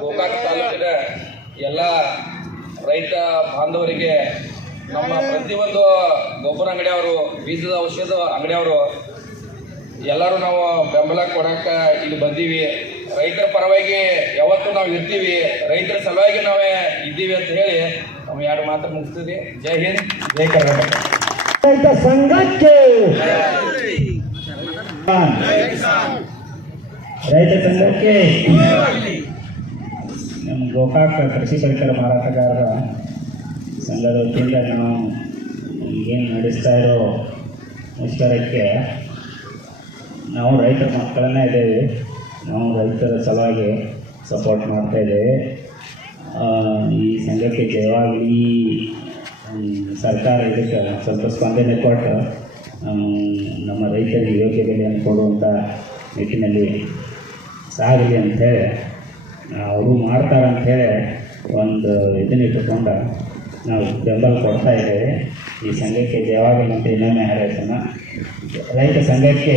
ಗೋಕಾಕ ತಾಲೂಕಿನ ಎಲ್ಲ ರೈತ ಬಾಂಧವರಿಗೆ ನಮ್ಮ ಪ್ರತಿಯೊಂದು ಗೊಬ್ಬರ ಅಂಗಡಿಯವರು, ಬೀಜದ ಔಷಧ ಅಂಗಡಿಯವರು ಎಲ್ಲರೂ ನಾವು ಬೆಂಬಲ ಕೊಡೋಕೆ ಇಲ್ಲಿ ಬಂದೀವಿ. ರೈತರ ಪರವಾಗಿ ಯಾವತ್ತೂ ನಾವು ಇರ್ತೀವಿ, ರೈತರ ಸಲುವಾಗಿ ನಾವೇ ಇದ್ದೀವಿ ಅಂತ ಹೇಳಿ ನಾವು ಎರಡು ಮಾತು ಮುಗಿಸ್ತೀವಿ. ಜೈ ಹಿಂದ್, ಜೈ ಕರ್ನಾಟಕ. ರೈತ ಸಂಘಕ್ಕೆ, ರೈತ ಸಂಘಕ್ಕೆ, ನಮ್ಮ ಗೋಕಾಕ ಕೃಷಿ ಪರಿಕರ ಮಾರಾಟಗಾರರ ಸಂಘದ ವತಿಯಿಂದ ನಾವು ಏನು ನಡೆಸ್ತಾ ಇರೋ ಮುಷ್ಕರಕ್ಕೆ ನಾವು ರೈತರ ಮಕ್ಕಳನ್ನೇ ಇದ್ದೇವೆ. ನಾವು ರೈತರ ಸಲುವಾಗಿ ಸಪೋರ್ಟ್ ಮಾಡ್ತಾ ಇದ್ದೇವೆ. ಈ ಸಂಘಕ್ಕೆ ಜಯವಾಗಲಿ. ಸರ್ಕಾರ ಇದಕ್ಕೆ ಸ್ವಲ್ಪ ಸ್ಪಂದನೆ ಕೊಟ್ಟು ನಮ್ಮ ರೈತರಿಗೆ ಯೋಗ್ಯ ಬೆಲೆಯನ್ನು ಕೊಡುವಂಥ ನಿಟ್ಟಿನಲ್ಲಿ ಸಾಗಲಿ ಅಂಥೇಳಿ ಅವರು ಮಾಡ್ತಾರೆ ಅಂಥೇಳಿ ಒಂದು ಇದನ್ನಿಟ್ಟುಕೊಂಡು ನಾವು ಬೆಂಬಲ ಕೊಡ್ತಾ ಇದ್ದೇವೆ. ಈ ಸಂಘಕ್ಕೆ ಜಯವಾಗಲಿ ಅಂತ ಇನ್ನೊಮ್ಮೆ ಹಾರೈಸೋಣ. ರೈತ ಸಂಘಕ್ಕೆ